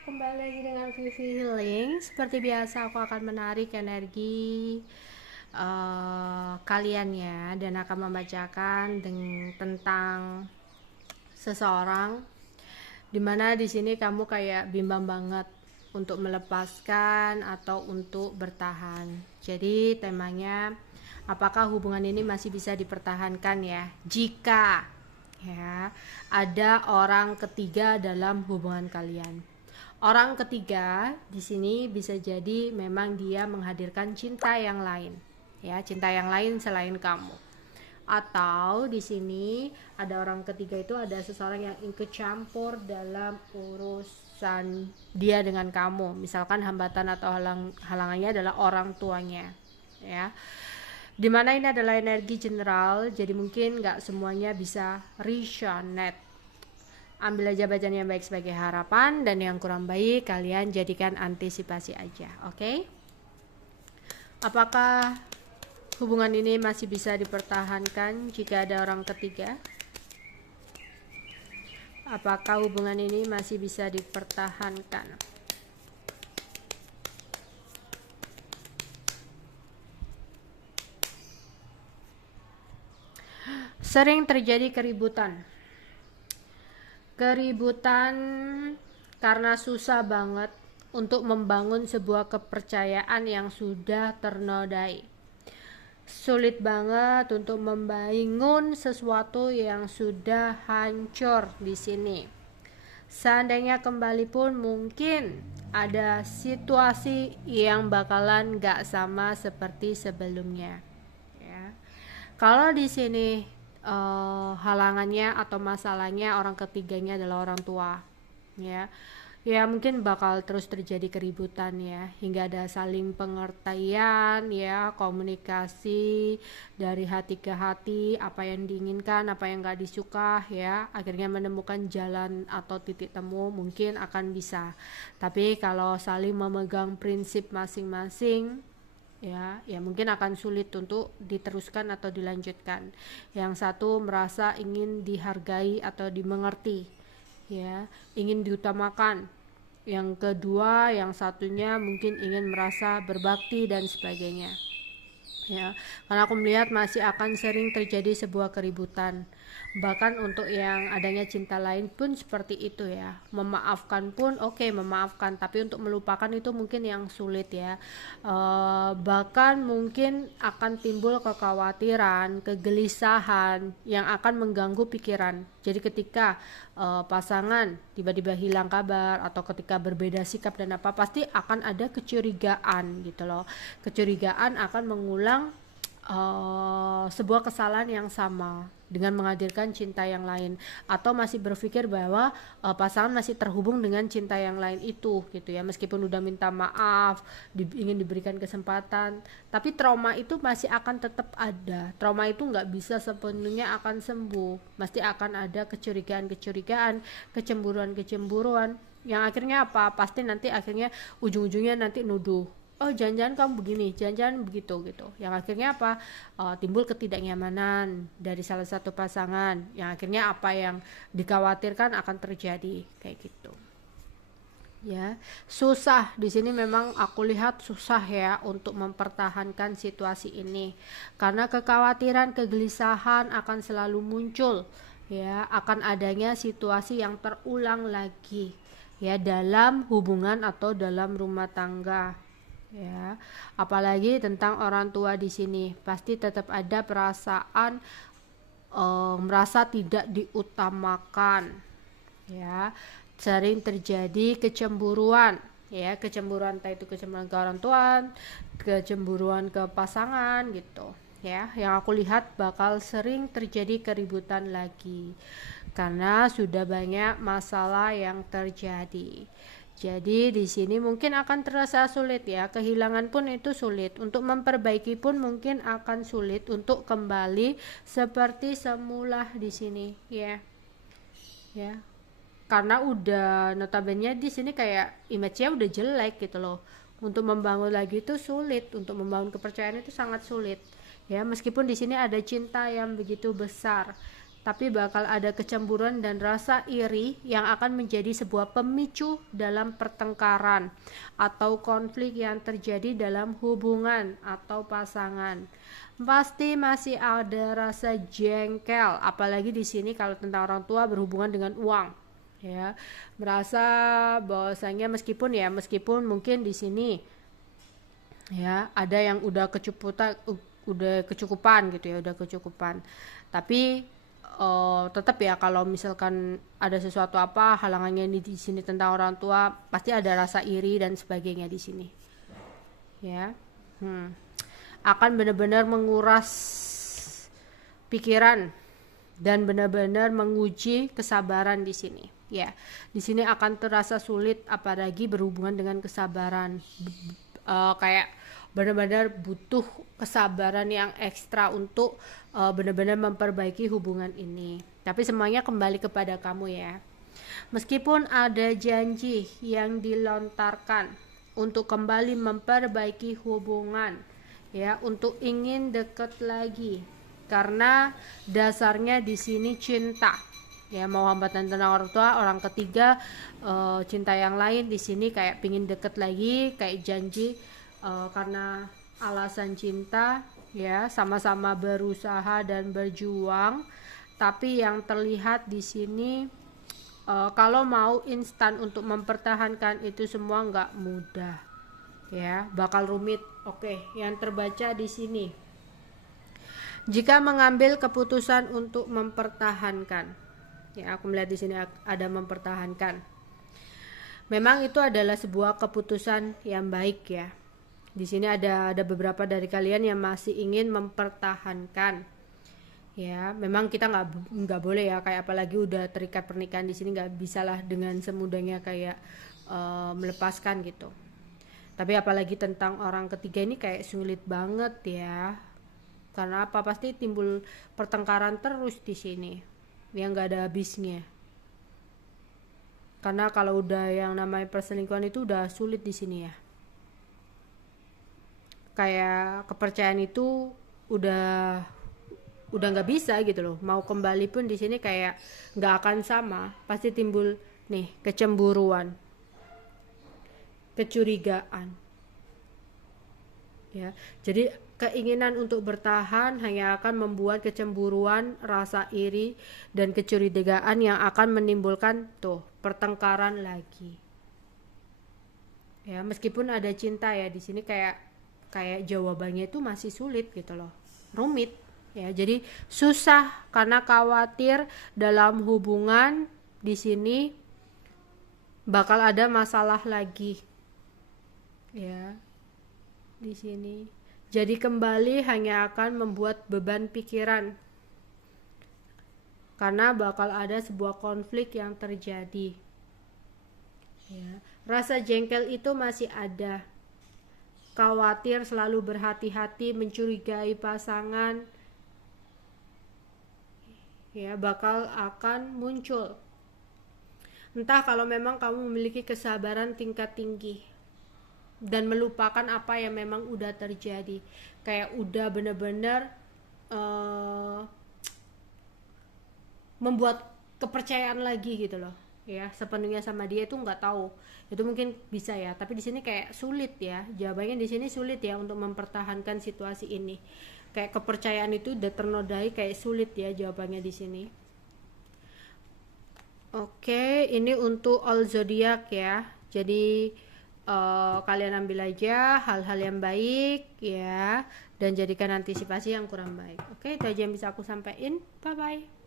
kembali lagi dengan Vivi Healing. Seperti biasa aku akan menarik energi kalian ya, dan akan membacakan tentang seseorang dimana di sini kamu kayak bimbang banget untuk melepaskan atau untuk bertahan. Jadi temanya, apakah hubungan ini masih bisa dipertahankan ya jika ya ada orang ketiga dalam hubungan kalian. Orang ketiga di sini bisa jadi memang dia menghadirkan cinta yang lain, ya, cinta yang lain selain kamu. Atau di sini ada orang ketiga, itu ada seseorang yang ikut campur dalam urusan dia dengan kamu. Misalkan hambatan atau halangannya adalah orang tuanya, ya. Dimana ini adalah energi general, jadi mungkin nggak semuanya bisa resonate. Ambil aja bacaan yang baik sebagai harapan, dan yang kurang baik kalian jadikan antisipasi aja, oke? Apakah hubungan ini masih bisa dipertahankan jika ada orang ketiga? Apakah hubungan ini masih bisa dipertahankan? Sering terjadi keributan karena susah banget untuk membangun sebuah kepercayaan yang sudah ternodai. Sulit banget untuk membangun sesuatu yang sudah hancur di sini. Seandainya kembali pun mungkin ada situasi yang bakalan gak sama seperti sebelumnya. Ya. Kalau di sini halangannya atau masalahnya orang ketiganya adalah orang tua, ya mungkin bakal terus terjadi keributan ya, hingga ada saling pengertian ya, komunikasi dari hati ke hati, apa yang diinginkan, apa yang gak disuka ya, akhirnya menemukan jalan atau titik temu mungkin akan bisa. Tapi kalau saling memegang prinsip masing-masing, ya mungkin akan sulit untuk diteruskan atau dilanjutkan. Yang satu merasa ingin dihargai atau dimengerti, ya, ingin diutamakan. Yang kedua, yang satunya mungkin ingin merasa berbakti dan sebagainya, ya. Karena aku melihat masih akan sering terjadi sebuah keributan. Bahkan untuk yang adanya cinta lain pun seperti itu ya. Memaafkan pun oke, memaafkan, tapi untuk melupakan itu mungkin yang sulit ya. Bahkan mungkin akan timbul kekhawatiran, kegelisahan yang akan mengganggu pikiran. Jadi ketika pasangan tiba-tiba hilang kabar atau ketika berbeda sikap dan apa, pasti akan ada kecurigaan gitu loh. Kecurigaan akan mengulang sebuah kesalahan yang sama dengan menghadirkan cinta yang lain, atau masih berpikir bahwa pasangan masih terhubung dengan cinta yang lain itu gitu ya, meskipun udah minta maaf, ingin diberikan kesempatan, tapi trauma itu masih akan tetap ada. Trauma itu nggak bisa sepenuhnya akan sembuh, pasti akan ada kecurigaan, kecemburuan yang akhirnya apa, pasti nanti akhirnya ujung-ujungnya nanti nuduh, oh jangan-jangan kamu begini, jangan-jangan begitu gitu, yang akhirnya apa, timbul ketidaknyamanan dari salah satu pasangan, yang akhirnya apa yang dikhawatirkan akan terjadi kayak gitu ya. Susah di sini, memang aku lihat susah ya untuk mempertahankan situasi ini, karena kekhawatiran, kegelisahan akan selalu muncul ya, akan adanya situasi yang terulang lagi ya dalam hubungan atau dalam rumah tangga ya. Apalagi tentang orang tua di sini, pasti tetap ada perasaan merasa tidak diutamakan ya. Sering terjadi kecemburuan ya, kecemburuan, entah itu kecemburuan ke orang tua, kecemburuan ke pasangan gitu ya. Yang aku lihat bakal sering terjadi keributan lagi karena sudah banyak masalah yang terjadi. Jadi di sini mungkin akan terasa sulit ya, kehilangan pun itu sulit, untuk memperbaiki pun mungkin akan sulit untuk kembali seperti semula di sini ya. Ya. Karena udah notabene di sini kayak image-nya udah jelek gitu loh. Untuk membangun lagi itu sulit, untuk membangun kepercayaan itu sangat sulit. Ya, meskipun di sini ada cinta yang begitu besar. tapi bakal ada kecemburuan dan rasa iri yang akan menjadi sebuah pemicu dalam pertengkaran atau konflik yang terjadi dalam hubungan atau pasangan. Pasti masih ada rasa jengkel, apalagi di sini kalau tentang orang tua berhubungan dengan uang, ya. Merasa bahwasanya meskipun mungkin di sini ya ada yang udah kecukupan gitu ya, udah kecukupan, tapi tetap ya kalau misalkan ada sesuatu apa halangannya di sini tentang orang tua, pasti ada rasa iri dan sebagainya di sini, ya. Akan benar-benar menguras pikiran dan benar-benar menguji kesabaran di sini, ya. Di sini akan terasa sulit apalagi berhubungan dengan kesabaran, kayak benar-benar butuh kesabaran yang ekstra untuk benar-benar memperbaiki hubungan ini. Tapi semuanya kembali kepada kamu ya. Meskipun ada janji yang dilontarkan untuk kembali memperbaiki hubungan, ya, untuk ingin dekat lagi, karena dasarnya di sini cinta, ya, mau hambatan tentang orang tua, orang ketiga, cinta yang lain di sini kayak pingin deket lagi, kayak janji, karena alasan cinta, ya, sama-sama berusaha dan berjuang. Tapi yang terlihat di sini, kalau mau instan untuk mempertahankan itu semua nggak mudah, ya, bakal rumit. Oke, yang terbaca di sini, jika mengambil keputusan untuk mempertahankan, ya, aku melihat di sini ada mempertahankan. Memang itu adalah sebuah keputusan yang baik ya. Di sini ada beberapa dari kalian yang masih ingin mempertahankan. Ya, memang kita nggak boleh ya, kayak apalagi udah terikat pernikahan di sini nggak bisalah dengan semudahnya kayak melepaskan gitu. Tapi apalagi tentang orang ketiga ini kayak sulit banget ya. Karena apa? Pasti timbul pertengkaran terus di sini yang nggak ada habisnya. Karena kalau udah yang namanya perselingkuhan itu udah sulit di sini ya. Kayak kepercayaan itu udah nggak bisa gitu loh. Mau kembali pun di sini kayak nggak akan sama. Pasti timbul nih kecemburuan, kecurigaan, ya. Jadi keinginan untuk bertahan hanya akan membuat kecemburuan, rasa iri dan kecurigaan yang akan menimbulkan tuh pertengkaran lagi, ya. Meskipun ada cinta ya, di sini kayak jawabannya itu masih sulit gitu loh, rumit ya. Jadi susah karena khawatir dalam hubungan di sini bakal ada masalah lagi, ya. Di sini jadi kembali hanya akan membuat beban pikiran karena bakal ada sebuah konflik yang terjadi, ya. Rasa jengkel itu masih ada, khawatir, selalu berhati-hati, mencurigai pasangan, ya, bakal akan muncul. Entah kalau memang kamu memiliki kesabaran tingkat tinggi dan melupakan apa yang memang udah terjadi, kayak udah bener-bener membuat kepercayaan lagi gitu loh, ya, sepenuhnya sama dia itu nggak tahu, itu mungkin bisa ya. Tapi di sini kayak sulit ya, jawabannya di sini sulit ya untuk mempertahankan situasi ini. Kayak kepercayaan itu udah ternodai, kayak sulit ya jawabannya di sini. Oke, ini untuk all zodiak ya. Jadi kalian ambil aja hal-hal yang baik ya, dan jadikan antisipasi yang kurang baik. Oke, itu aja yang bisa aku sampaikan. Bye bye.